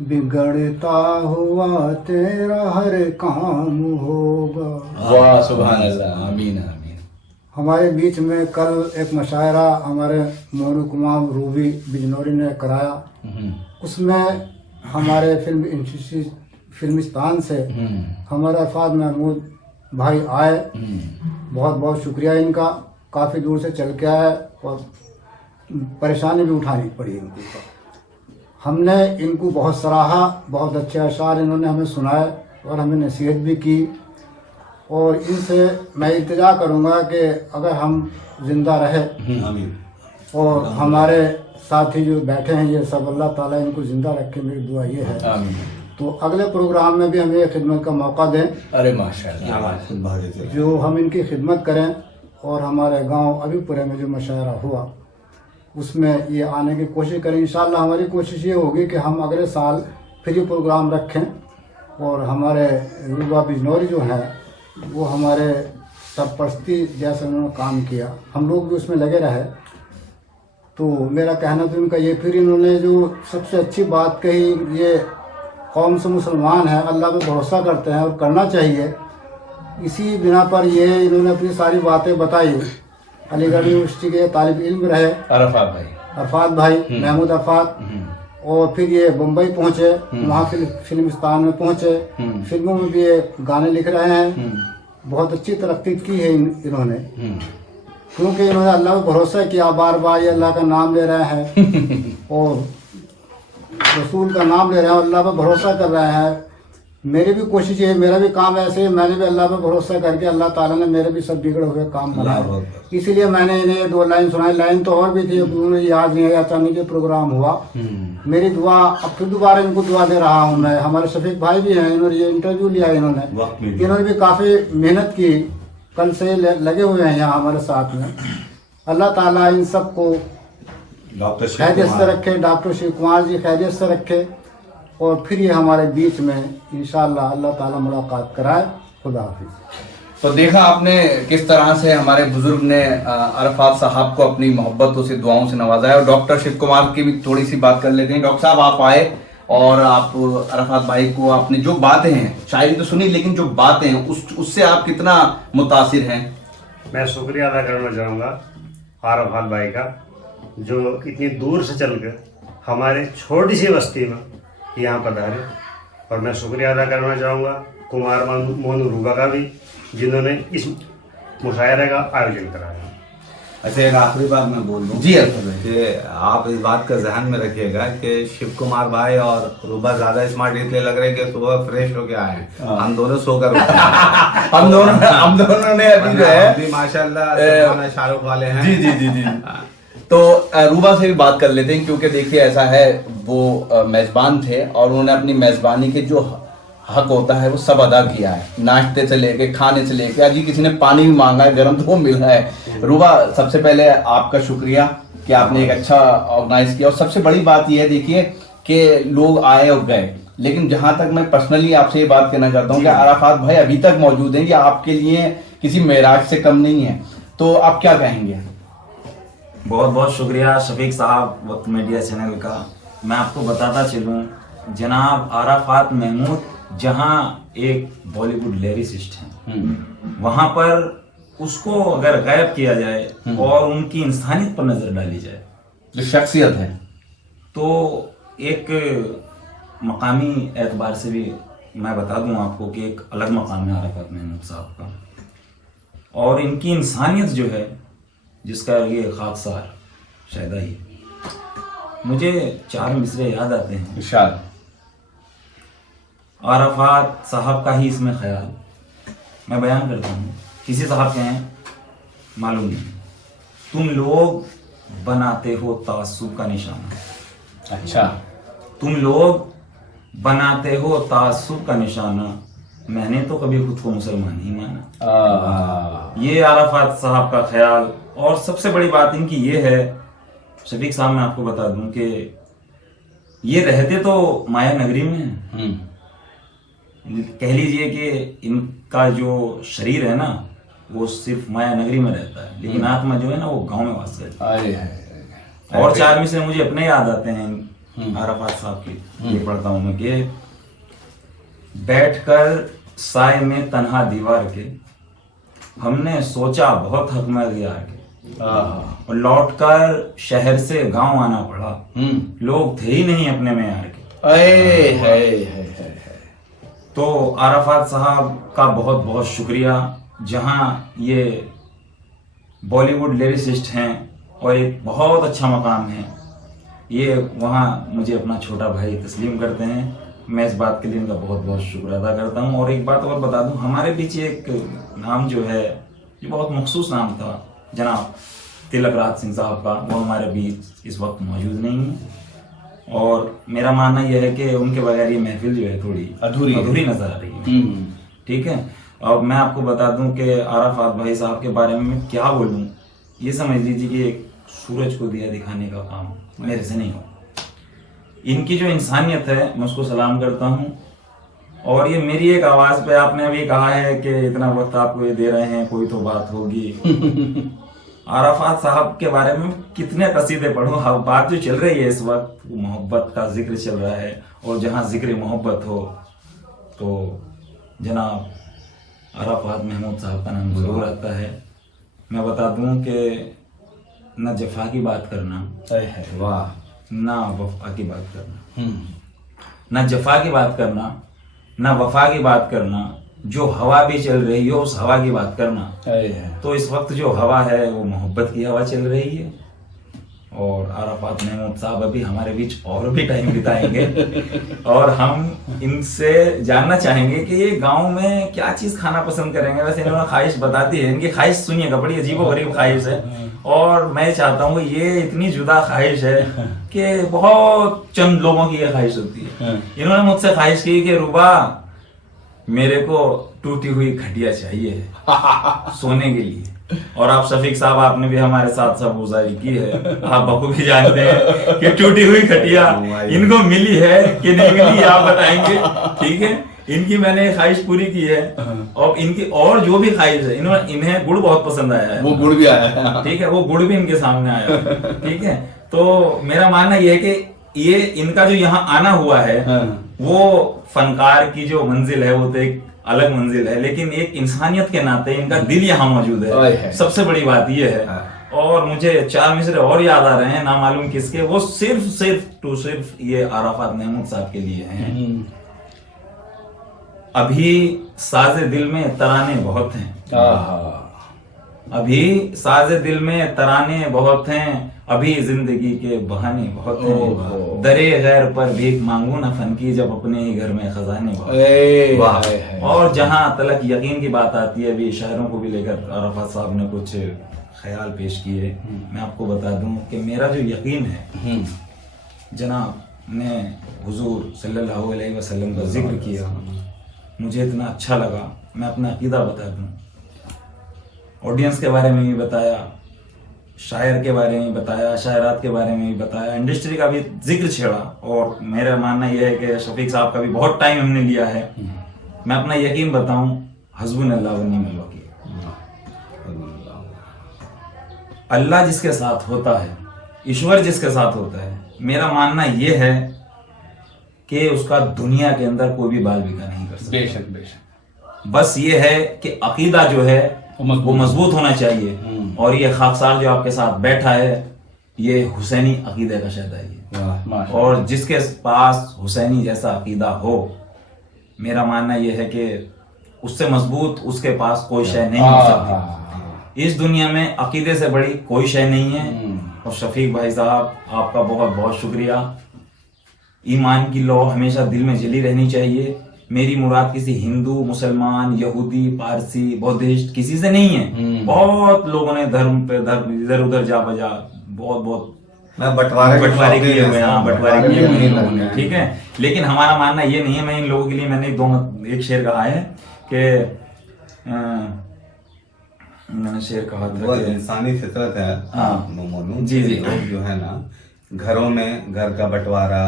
बिगड़ता हुआ तेरा हर काम होगा। वाह सुभान अल्लाह, आमीन आमीन। हमारे बीच में कल एक मुशायरा हमारे मोनू कुमार रूबी बिजनौरी ने कराया, उसमें हमारे फिल्मिस्तान से हमारे अरफात महमूद भाई आए, बहुत बहुत शुक्रिया इनका। काफ़ी दूर से चल के आए और परेशानी भी उठानी पड़ी इनको। हमने इनको बहुत सराहा, बहुत अच्छे अशार इन्होंने हमें सुनाए और हमें नसीहत भी की। और इनसे मैं इल्तिजा करूँगा कि अगर हम जिंदा रहे और हमारे साथी जो बैठे हैं ये सब, अल्लाह ताला इनको जिंदा रखे, मेरी दुआ ये है। तो अगले प्रोग्राम में भी हमें खिदमत का मौका दें। अरे माशाअल्लाह, जो हम इनकी खिदमत करें और हमारे गांव अभीपुरे में जो मुशायरा हुआ उसमें ये आने की कोशिश करें। इंशाअल्लाह हमारी कोशिश ये होगी कि हम अगले साल फिर ये प्रोग्राम रखें और हमारे रूबा बिजनौरी जो हैं वो हमारे सरपरस्ती जैसे उन्होंने काम किया, हम लोग भी उसमें लगे रहे। तो मेरा कहना तो इनका ये, फिर इन्होंने जो सबसे अच्छी बात कही, ये कौम से मुसलमान हैं, अल्लाह पे भरोसा करते हैं और करना चाहिए। इसी बिना पर ये इन्होंने अपनी सारी बातें बताई। अलीगढ़ यूनिवर्सिटी के तालिब इल्म रहे अरफात भाई महमूद अरफात, और फिर ये मुंबई पहुंचे, वहाँ फिल्मिस्तान में पहुंचे, फिल्मों में भी ये गाने लिख रहे हैं। बहुत अच्छी तरक्की की है इन्होंने, क्योंकि इन्होंने अल्लाह पर भरोसा किया, बार बार ये अल्लाह का नाम ले रहे हैं और रसूल का नाम ले रहे हैं, अल्लाह पर भरोसा कर रहे हैं। मेरी भी कोशिश है, मेरा भी काम ऐसे है, मैंने भी अल्लाह पर भरोसा करके अल्लाह ताला ने मेरे भी सब बिगड़े हुए काम बनाए, इसीलिए मैंने इन्हें 2 लाइन सुनाई। लाइन तो और भी थी, मुझे याद नहीं है, अचानक ये प्रोग्राम हुआ। मेरी दुआ, अब फिर दोबारा इनको दुआ दे रहा हूँ मैं। हमारे शफीक भाई भी हैं, इन्होंने ये इंटरव्यू लिया, इन्होंने भी काफ़ी मेहनत की, कल से लगे हुए हैं यहाँ हमारे साथ में। अल्लाह ताला इन सबको खैरियत से रखे, डॉक्टर शिव कुमार जी खैरियत से रखे, और फिर ये हमारे बीच में इंशाअल्लाह अल्लाह ताला मुलाकात कराए। खुदा हाफिज़। तो देखा आपने किस तरह से हमारे बुजुर्ग ने अरफात साहब को अपनी मोहब्बतों से, दुआओं से नवाजा है। और डॉक्टर शिव कुमार की भी थोड़ी सी बात कर लेते हैं। डॉक्टर साहब, आप आए और आप अरफात भाई को, आपने जो बातें हैं, शायरी तो सुनी, लेकिन जो बातें हैं उससे आप कितना मुतासिर हैं? मैं शुक्रिया अदा करना चाहूँगा अरफात भाई का, जो इतनी दूर से चलकर हमारे छोटी सी बस्ती में यहाँ पधारे। और मैं शुक्रिया अदा करना चाहूँगा कुमार मोनू रूबा का भी, जिन्होंने इस मुशायरे का आयोजन कराया। अच्छा, एक आखिरी बात मैं बोल दूं जी कि आप इस बात का ध्यान में रखिएगा कि शिव कुमार भाई और रूबा ज्यादा स्मार्ट इसलिए लग रहे हैं कि सुबह फ्रेश होके आए हैं। हम दोनों सोकर हम दोनों ने अभी जो है माशाल्लाह शाहरुख वाले हैं। जी जी जी जी। तो रूबा से भी बात कर लेते हैं, क्योंकि देखिए ऐसा है, वो मेजबान थे और उन्होंने अपनी मेजबानी के जो हक होता है वो सब अदा किया है। नाश्ते से लेके, खाने से लेके, आज किसी ने पानी भी मांगा है गर्म तो वो मिल रहा है। रूबा, सबसे पहले आपका शुक्रिया कि आपने एक अच्छा ऑर्गेनाइज किया। और सबसे बड़ी बात यह है, देखिए कि लोग आए और गए, लेकिन जहां तक मैं पर्सनली आपसे ये बात कहना चाहता हूँ कि अरफात भाई अभी तक मौजूद हैं, कि आपके लिए किसी मेराज से कम नहीं है। तो आप क्या कहेंगे? बहुत बहुत शुक्रिया शफीक साहब, वक्त मीडिया चैनल का। मैं आपको बताता चलूं, जनाब अरफात महमूद जहां एक बॉलीवुड लिरिसिस्ट हैं, वहां पर उसको अगर गायब किया जाए और उनकी इंसानियत पर नजर डाली जाए, जो शख्सियत है, तो एक मकामी एतबार से भी मैं बता दूं आपको कि एक अलग मकाम है अरफात महमूद साहब का। और इनकी इंसानियत जो है, जिसका ये खाकसार शायदा ही, मुझे 4 मिसरे याद आते हैं। इरशाद। अरफात साहब का ही इसमें ख्याल मैं बयान करता हूँ। किसी साहब के हैं मालूम नहीं, तुम लोग बनाते हो तासुब का निशाना। अच्छा। तुम लोग बनाते हो तासुब का निशाना, मैंने तो कभी खुद को मुसलमान ही माना। ये अरफात साहब का ख्याल। और सबसे बड़ी बात इनकी ये है, शफीक साहब, मैं आपको बता दूं कि ये रहते तो माया नगरी में हैं। कह लीजिए कि इनका जो शरीर है ना, वो सिर्फ माया नगरी में रहता है, लेकिन आत्मा जो है ना, वो गांव में वास करता है। और 4 में से मुझे अपने याद आते हैं अरफात साहब की। ये पढ़ता हूं मैं कि बैठकर साए में तन्हा दीवार के, हमने सोचा बहुत हक में गया के, और लौटकर शहर से गांव आना पड़ा, लोग थे ही नहीं अपने में यार के। तो अरफात साहब का बहुत बहुत शुक्रिया, जहां ये बॉलीवुड लिरिसिस्ट हैं और एक बहुत अच्छा मकाम है, ये वहाँ मुझे अपना छोटा भाई तस्लीम करते हैं। मैं इस बात के लिए इनका बहुत बहुत शुक्र अदा करता हूँ। और एक बात और बता दूं, हमारे बीच एक नाम जो है, जो बहुत मखसूस नाम था, जनाब तिलक राज सिंह साहब का, वो हमारे बीच इस वक्त मौजूद नहीं है। और मेरा मानना यह है कि उनके बगैर ये महफिल जो है थोड़ी अधूरी नजर आ रही है। ठीक है। अब मैं आपको बता दूं कि अरफात भाई साहब के बारे में मैं क्या बोलूं, ये समझ लीजिए कि एक सूरज को दिया दिखाने का काम मेरे से नहीं हो। इनकी जो इंसानियत है, मैं उसको सलाम करता हूँ। और ये मेरी एक आवाज पे, आपने अभी कहा है कि इतना वक्त आपको ये दे रहे हैं, कोई तो बात होगी। अरफात साहब के बारे में कितने कसीदे पढ़ो। अब बात जो चल रही है इस वक्त, वो मोहब्बत का जिक्र चल रहा है, और जहाँ जिक्र मोहब्बत हो तो जनाब अरफात महमूद साहब का नाम जरूर आता है। मैं बता दूं कि न जफा की बात करना, वाह, ना वफा की बात करना, ना जफा की बात करना, ना वफा की बात करना, जो हवा भी चल रही हो उस हवा की बात करना। तो इस वक्त जो हवा है वो मोहब्बत की हवा चल रही है। और अरफात महमूद साहब अभी हमारे बीच और भी टाइम बिताएंगे, और हम इनसे जानना चाहेंगे कि ये गांव में क्या चीज खाना पसंद करेंगे। वैसे इन्होंने ख्वाहिश बताती है, इनकी ख्वाहिश सुनिएगा, बड़ी अजीबोगरीब ख्वाहिश है। और मैं चाहता हूँ, ये इतनी जुदा ख्वाहिश है कि बहुत चंद लोगों की ये ख्वाहिश होती है। इन्होंने मुझसे ख्वाहिश की कि रूबा, मेरे को टूटी हुई खटिया चाहिए सोने के लिए। और आप शफीक साहब, आपने भी हमारे साथ सबगुजारी की है, आप बखूबी जानते हैं कि टूटी हुई खटिया इनको मिली है कि नहीं मिली, आप बताएंगे। ठीक है। इनकी मैंने ख्वाहिश पूरी की है, और इनकी और जो भी ख्वाहिश है, इन्हें गुड़ बहुत पसंद आया है, वो गुड़ भी आया है। ठीक है, वो गुड़ भी इनके सामने आया है, ठीक है। तो मेरा मानना यह है कि ये इनका जो यहाँ आना हुआ है, वो फनकार की जो मंजिल है वो तो एक अलग मंजिल है, लेकिन एक इंसानियत के नाते इनका दिल यहाँ मौजूद है, सबसे बड़ी बात ये है। और मुझे 4 मिसरे और याद आ रहे हैं, ना मालूम किसके, वो सिर्फ ये अराफात महमूद साहब के लिए हैं। अभी साजे दिल में तराने बहुत हैं, अभी साजे दिल में तराने बहुत हैं, अभी जिंदगी के बहाने बहुत हैं, दरे गैर पर भीख मांगू ना फन की, जब अपने ही घर में खजाने बहुत हैं। और जहां तलक यकीन की बात आती है, अभी शायरों को भी लेकर अराफात साहब ने कुछ ख्याल पेश किए। मैं आपको बता दूं कि मेरा जो यकीन है, जनाब ने हुजूर सल्लल्लाहु अलैहि वसल्लम का जिक्र किया, मुझे इतना अच्छा लगा। मैं अपना अकीदा बता दूं, ऑडियंस के बारे में भी बताया, शायर के बारे में बताया, शायरात के बारे में भी बताया, इंडस्ट्री का भी जिक्र छेड़ा। और मेरा मानना यह है कि शफीक साहब का भी बहुत टाइम हमने लिया है। मैं अपना यकीन बताऊं, हस्बुनल्लाह व निअमल वकील। अल्लाह जिसके साथ होता है, ईश्वर जिसके साथ होता है, मेरा मानना यह है कि उसका दुनिया के अंदर कोई भी बाल बिका नहीं कर सकता। बेशक बेशक। बस ये है कि अकीदा जो है वो मजबूत होना चाहिए। और ये खाकसार जो आपके साथ बैठा है, ये हुसैनी अकीदे का शहदा है, और जिसके पास हुसैनी जैसा अकीदा हो, मेरा मानना यह है कि उससे मजबूत उसके पास कोई शय नहीं हो सकती। इस दुनिया में अकीदे से बड़ी कोई शय नहीं है। और शफीक भाई साहब, आपका बहुत बहुत शुक्रिया। ईमान की लौ हमेशा दिल में जली रहनी चाहिए। मेरी मुराद किसी हिंदू, मुसलमान, यहूदी, पारसी, बौद्धिस्ट किसी से नहीं है। बहुत लोगों ने धर्म पे धर्म इधर उधर जा बजा बहुत बंटवारे किए हुए हैं, बंटवारे किए हुए हैं, ठीक है। लेकिन हमारा मानना ये नहीं है। मैं इन लोगों के लिए मैंने एक शेर कहा है कि मैंने शेर कहा था, इंसानी फितरत है। हाँ जी जी, लोग जो है ना, घरों में घर का बंटवारा,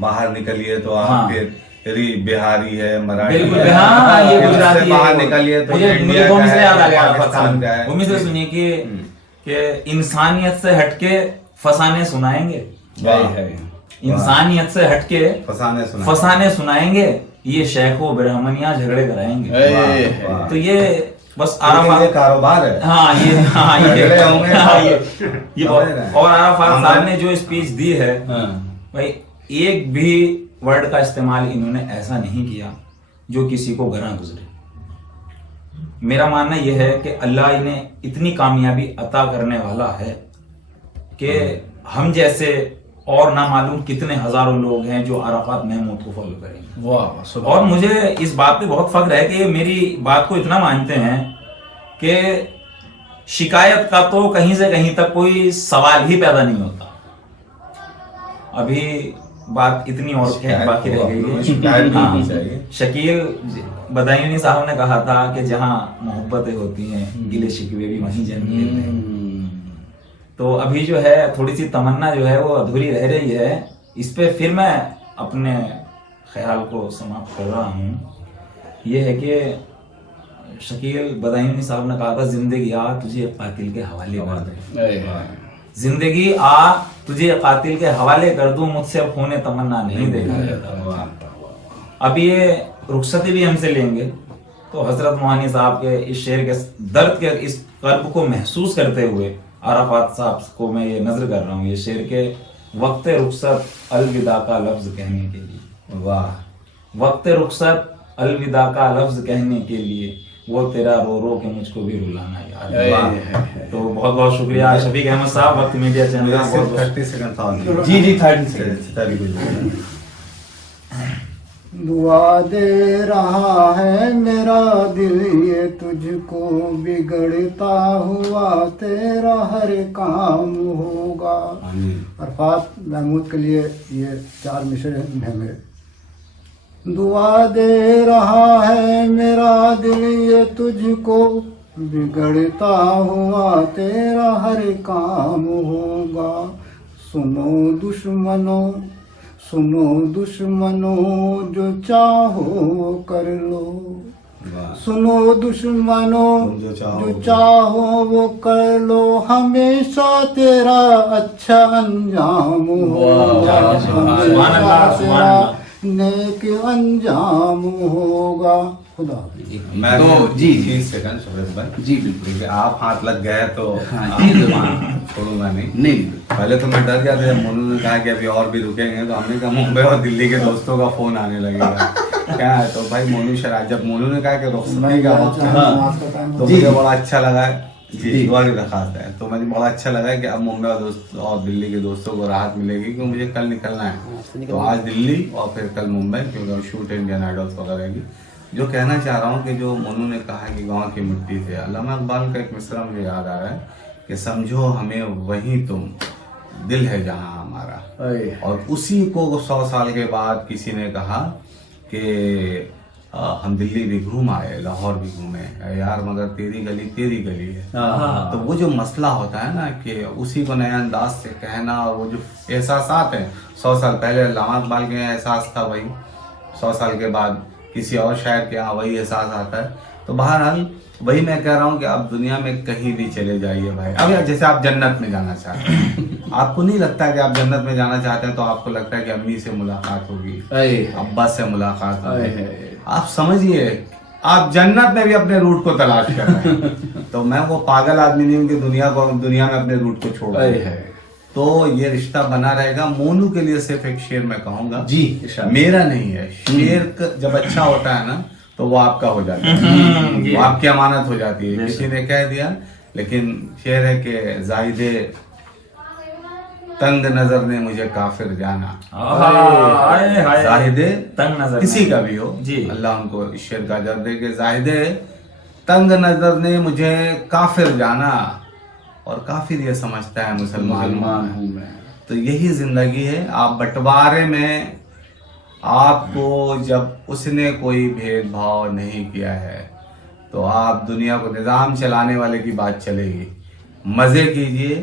बाहर निकलिए तो आप फिर बिहारी है, मराठी बिल्कुल, है, हाँ, ये गुजराती है, बाहर निकलिए तो मुझे इंडिया दो का मिसरे है, याद आ गया। पाकिस्तान का है। वो मिसरे सुनिए कि इंसानियत से हटके फसाने सुनाएंगे, इंसानियत से हटके फसाने सुनाएंगे, ये शेखो ब्राह्मणियां झगड़े कराएंगे। तो ये बस ये कारोबार है। ये और अराफात साहब ने जो स्पीच दी है, भाई एक भी वर्ड का इस्तेमाल इन्होंने ऐसा नहीं किया जो किसी को गरा गुजरे। मेरा मानना यह है कि अल्लाह इन्हें इतनी कामयाबी अता करने वाला है कि हम जैसे और ना मालूम कितने हजारों लोग हैं जो अराफात महमूद को फॉलो करेंगे। वाह। और मुझे इस बात पे बहुत फख्र है कि मेरी बात को इतना मानते हैं कि शिकायत का तो कहीं से कहीं तक कोई सवाल ही पैदा नहीं होता। अभी बात इतनी और बाकी रह गई है। शकील बदायूनी साहब ने कहा था कि जहां मोहब्बतें होती हैं, गिले शिकवे भी वहीं जन्म लेते हैं। तो अभी जो है थोड़ी सी तमन्ना जो है वो अधूरी रह रही है। इस पे फिर मैं अपने ख्याल को समाप्त कर रहा हूँ। ये है कि शकील बदायूनी साहब ने कहा था, जिंदगी आ तुझे कातिल के हवाले कर दूं, जिंदगी आ तुझे कातिल के हवाले कर दूं, मुझसे अब खूने तमन्ना नहीं देखा जाता। अब ये रुखसती भी हमसे लेंगे तो हजरत मोहानी साहब के इस शेर के दर्द के इस कर्ब को महसूस करते हुए अराफात साहब को मैं ये नजर कर रहा हूँ। ये शेर के वक्त रुखसत अलविदा का लफ्ज कहने के लिए, वाह, वक्त रुखसत अलविदा का लफ्ज कहने के लिए, वो तेरा रो रो के मुझको भी रुलाना याद। तो बहुत बहुत शुक्रिया शफीक अहमद साहब, वक्त मीडिया चैनल का। 30 सेकंड था जी 30 सेकंड। दुआ दे रहा है मेरा दिल ये तुझको, बिगड़ता हुआ तेरा हर काम होगा। अरफात महमूद के लिए ये 4 मिसरे हैं मेरे। दुआ दे रहा है मेरा दिल ये तुझको, बिगड़ता हुआ तेरा हर काम होगा। सुनो दुश्मनों सुनो दुश्मनों जो चाहो कर लो, सुनो दुश्मनों जो चाहो वो कर लो, हमेशा तेरा अच्छा अंजाम होगा, हमेशा तेरा नेक अंजाम होगा। खुदा मैं तो जी, 30 सेकंड शोएब भाई जी बिल्कुल। क्योंकि आप हाथ लग गए तो जी, छोड़ूंगा नहीं। नहीं पहले तो मैं डर गया था, मोनू ने कहा कि अभी और भी रुकेंगे, तो हमने कहा मुंबई और दिल्ली के दोस्तों का फोन आने लगेगा। क्या है तो भाई मोनू शराब, जब मोनू ने कहा कि रुखसती का वक्त है, तो मुझे बड़ा अच्छा लगा। जी दुआ की दरखास्त है, तो मुझे बड़ा अच्छा लगा कि अब मुंबई और दिल्ली के दोस्तों को राहत मिलेगी, क्योंकि मुझे कल निकलना है। तो आज दिल्ली और फिर कल मुंबई, क्योंकि शूट इंडियन आइडल्स वगैरह की। जो कहना चाह रहा हूँ कि जो मोनू ने कहा कि गांव की मिट्टी से, अल्लामा इकबाल का एक मिसरा मुझे याद आ रहा है कि समझो हमें वही तुम, दिल है जहां हमारा। और उसी को 100 साल के बाद किसी ने कहा कि हम दिल्ली भी घूम आए, लाहौर भी घूमे यार, मगर तेरी गली है। तो वो जो मसला होता है ना कि उसी को नए अंदाज से कहना, और वो जो एहसासात हैं 100 साल पहले अल्लामा इकबाल के एहसास था, वही 100 साल के बाद किसी और शायर के यहाँ वही एहसास आता है। तो बहरहाल वही मैं कह रहा हूँ कि आप दुनिया में कहीं भी चले जाइए भाई। अब जैसे आप जन्नत में जाना चाहते हैं, आपको नहीं लगता कि आप जन्नत में जाना चाहते हैं तो आपको लगता है कि अम्मी से मुलाकात होगी, अब्बा से मुलाकात होगी। आप समझिए आप जन्नत में भी अपने रूट को तलाश कर रहे हैं। तो मैं वो पागल आदमी नहीं हूँ कि दुनिया में अपने रूट को छोड़ रहे हैं। तो ये रिश्ता बना रहेगा। मोनू के लिए सिर्फ एक शेर मैं कहूंगा, जी मेरा नहीं है, शेर जब अच्छा होता है ना तो वो आपका हो जाता है, वो आपकी अमानत हो जाती है। किसी ने कह दिया, लेकिन शेर है कि जाहिदे तंग नजर ने मुझे काफिर जाना। जाहिदे तंग नजर किसी का भी हो जी, अल्लाह उनको इस शेर का अजर दे कि जाहिदे तंग नजर ने मुझे काफिर जाना, और काफिर ये समझता है मुसलमान हूं मैं। तो यही जिंदगी है। आप बंटवारे में आपको जब उसने कोई भेदभाव नहीं किया है तो आप दुनिया को निजाम चलाने वाले की बात चलेगी। मजे कीजिए,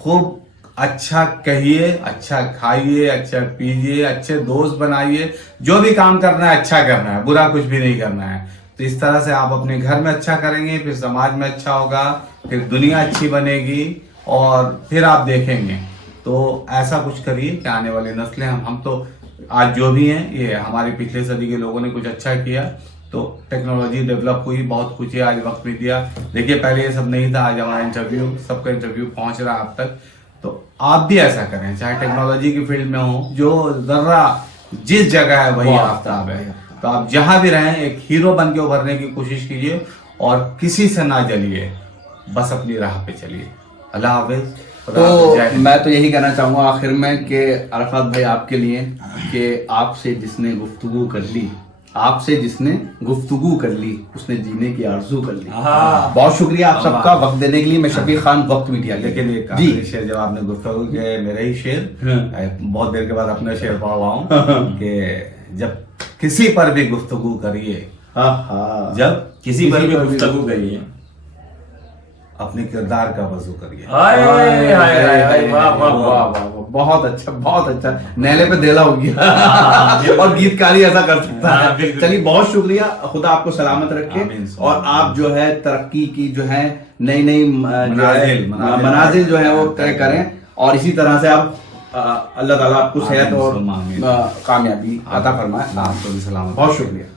खूब अच्छा कहिए, अच्छा खाइए, अच्छा पीजिए, अच्छे दोस्त बनाइए, जो भी काम करना है अच्छा करना है, बुरा कुछ भी नहीं करना है। तो इस तरह से आप अपने घर में अच्छा करेंगे, फिर समाज में अच्छा होगा, फिर दुनिया अच्छी बनेगी, और फिर आप देखेंगे। तो ऐसा कुछ करिए कि आने वाली नस्लें, हम तो आज जो भी हैं ये हमारे पिछले सदी के लोगों ने कुछ अच्छा किया, तो टेक्नोलॉजी डेवलप हुई, बहुत कुछ है, आज वक्त भी दिया। देखिए पहले ये सब नहीं था, आज हमारा इंटरव्यू, सबका इंटरव्यू पहुंच रहा है आप तक। तो आप भी ऐसा करें, चाहे टेक्नोलॉजी की फील्ड में हो, जो जर्रा जिस जगह है वही आफ्ताब है। तो आप जहां भी रहें एक हीरो बन के उभरने की कोशिश कीजिए, और किसी से ना जलिए, बस अपनी राह पे चलिए। अल्लाह हाफिज। तो मैं तो यही कहना चाहूंगा आखिर में कि अरफात भाई आपके लिए कि आपसे जिसने गुफ्तगू कर ली, आपसे जिसने गुफ्तगू कर ली उसने जीने की आरजू कर ली। बहुत शुक्रिया आप सबका वक्त देने के लिए। मैं शफीक खान, वक्त मीडिया। लेकिन एक आखिरी शेर जब आपने गुफ्तगू किया, मेरा ही शेर, बहुत देर के बाद अपना शेर पढ़ रहा हूँ कि जब किसी पर भी गुफ्तगू करिए, जब किसी पर भी गुफ्तगू करिए, अपने किरदार का वजू करिए। बहुत अच्छा, बहुत अच्छा। नेले पे देला हो गया। और गीतकारी ऐसा कर सकता है। चलिए बहुत शुक्रिया, खुदा आपको सलामत रखे, और आप जो है तरक्की की जो है नई मनाजिल जो है वो तय करें, और इसी तरह से आप अल्लाह ताला आपको सेहत और कामयाबी अता फरमाए। आपको भी सलामत। बहुत शुक्रिया।